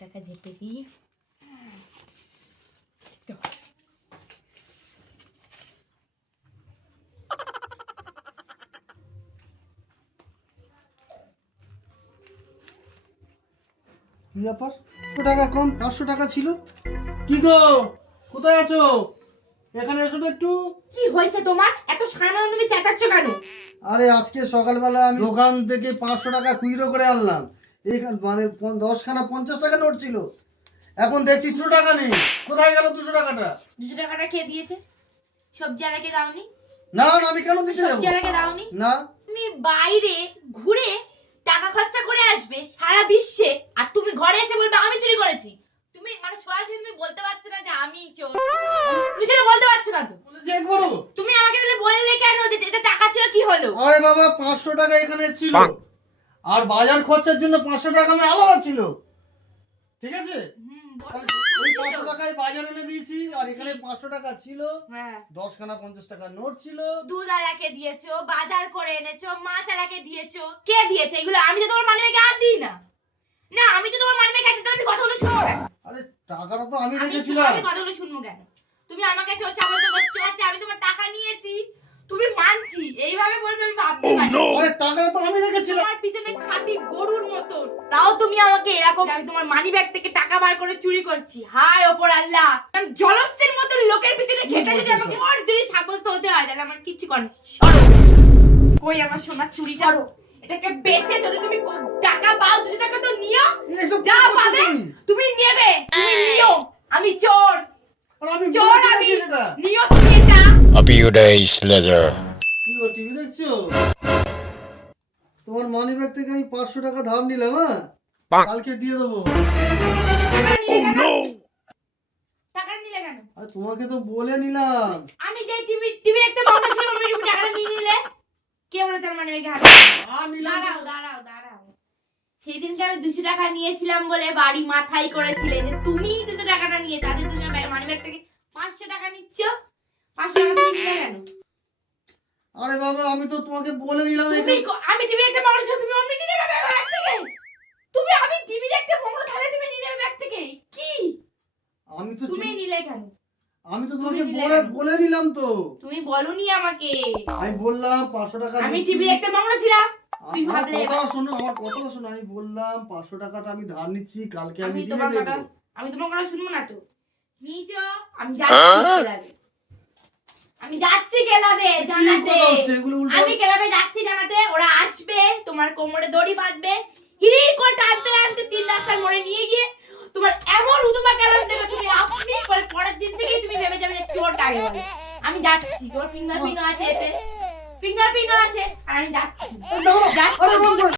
টাকা ঝেপে দিই। কি ব্যাপার? 100 টাকা কম, 500 টাকা ছিল। কি গো, কোথায় আছো? এখানে এসো তো একটু। কি হয়েছে তোমার? এত সামান্য তুমি চেঁচাচ্ছ কেন? আরে আজকে সকালবেলা আমি দোকান থেকে 500 টাকা খুচরো করে আনলাম। এইখান মানে 10খানা 50 টাকা নোট ছিল। এখন দেখছি 200 টাকা নেই। কোথায় গেল 200 টাকাটা? 200 টাকাটা কে দিয়েছে? সবজি আলাকে দাওনি? না না, আমি কেন দিতে যাব? সবজি আলাকে দাওনি? না। তুমি বাইরে ঘুরে টাকা খরচা করে আসবে সারা বিশ্বে, আর তুমি ঘরে এসে বলবে আমি চুরি করেছি। তুমি মানে সরাসরি তুমি বলতে পারছো না যে আমি চোর? তুমি সেটা বলতে পারছো না তো? বলেছি একবারও। তুমি আমাকে তাহলে বললে কেন যে এটা টাকা ছিল? কি হলো? আরে বাবা, 500 টাকা এখানে ছিল, আর বাজার খরচার জন্য 500 টাকা আমি আলাদা ছিল। ঠিক আছে, ওই 500 টাকায় বাজার এনে দিয়েছি, আর এখানে 500 টাকা ছিল। হ্যাঁ, 10খানা 50 টাকা নোট ছিল। দুধ আলাকে দিয়েছো, বাজার করে এনেছো, মাছ আলাকে দিয়েছো। কে দিয়েছে এগুলো? আমি তো তোমার মানিব্যাগে হাত দিই না। না, আমি তো তোমার মানিব্যাগে হাত দিই, তুমি কথাগুলো শুনো কেন? আরে টাকাটা তো আমি আমি রেখেছিলাম। কথাগুলো শুনবো কেন? তুমি আমাকে চাপাতে করছো যে আমি তোমার টাকা নিয়েছি, তুমি মানছি এইভাবে বলতে আমি ভাবতে পারি। আরে টাকাটা তো আমি রেখেছিলাম। তোমার পিছনে খাঁটি গরুর মতো, তাও তুমি আমাকে এরকম আমি তোমার মানিব্যাগ থেকে টাকা বার করে চুরি করছি। হায় ওপর আল্লাহ, আমি জলস্থের মতো লোকের পিছনে খেটে যদি আমাকে ওর যদি সাব্যস্ত হতে হয় তাহলে আমার কিচ্ছু কর না। কই আমার সোনার চুরিটা? এটাকে বেচে যদি তুমি টাকা পাও 200 টাকা তো নিও, এসব যা কি করছো পাবে তুমি? তুমি নেবে, তুমি নিও। আমি চোর, আর আমি চোর বলেছি আমি। নাকি এটা? নিও তুমি এটা। A few days later. কি গো, টিভি দেখছো? তোমার মানি ব্যাগ থেকে আমি 500 টাকা ধার নিলাম, হ্যাঁ, কালকে দিয়ে দেবো। টাকা নিলে কেন? টাকা নিলে কেন? আর তোমাকে তো বলে নিলাম। আমি যে টিভি একটা বন্ধ ছিল, আমি টিভি টাকাটা নিয়ে নিলে কে বলে তার মানে হাত? দাঁড়াও। সেই দিনকে আমি 200 টাকা নিয়েছিলাম বলে বাড়ি মাথায় করেছিলে যে তুমি 200 টাকাটা নিয়ে, তাতে তুমি মানি ব্যাগ থেকে 500 টাকা নিচ্ছ। 500 টাকা তুমি নিলে কেন? আরে বাবা, আমি তো তোমাকে বলে নিলাম। আমি টিভি দেখতে মগ্ন ছিল, তুমি অমনি নিয়ে নেবে ব্যাগ থেকে? আমি টিভি দেখতে মগ্ন থাকলে তুমি নিয়ে নেবে ব্যাগ থেকে? কি আমি তো তুমি নিলে কেন? আমি তো তোমাকে তুমি নিলে কেন? বলে নিলাম তো। তুমি বলনি আমাকে। আমি বললাম 500 টাকা আমি দিচ্ছি। টিভি দেখতে মগ্ন ছিলাম। তুই আমার ভাবলে কথাটা শোনো, আমার কথাটা শোনো। আমি বললাম 500 টাকাটা আমি ধার নিচ্ছি, কালকে আমি দিয়ে তোমার দেবো। কথা, আমি তোমার কথা শুনবো না তো? নিচো, আমি যাচ্ছি ক্লাবে। আমি যাচ্ছি ক্লাবে জানাতে। কি কথা হচ্ছে এগুলো উল্টো? আমি ক্লাবে যাচ্ছি জানাতে, ওরা আসবে, তোমার কোমরে দড়ি বাঁধবে, হিড়ির করে টানতে টানতে 3 রাস্তার মোড়ে নিয়ে গিয়ে তোমার এমন উদুমা কেলান দেবে তুমি আপনি পরের দিন থেকেই তুমি ভেবে যাবে যে চোর টাকা বলে। আমি যাচ্ছি, তোর ফিঙ্গারপ্রিন্টও আছে এতে, ফিঙ্গারপ্রিন্টও আছে, আর আমি যাচ্ছি। আরে বাবা,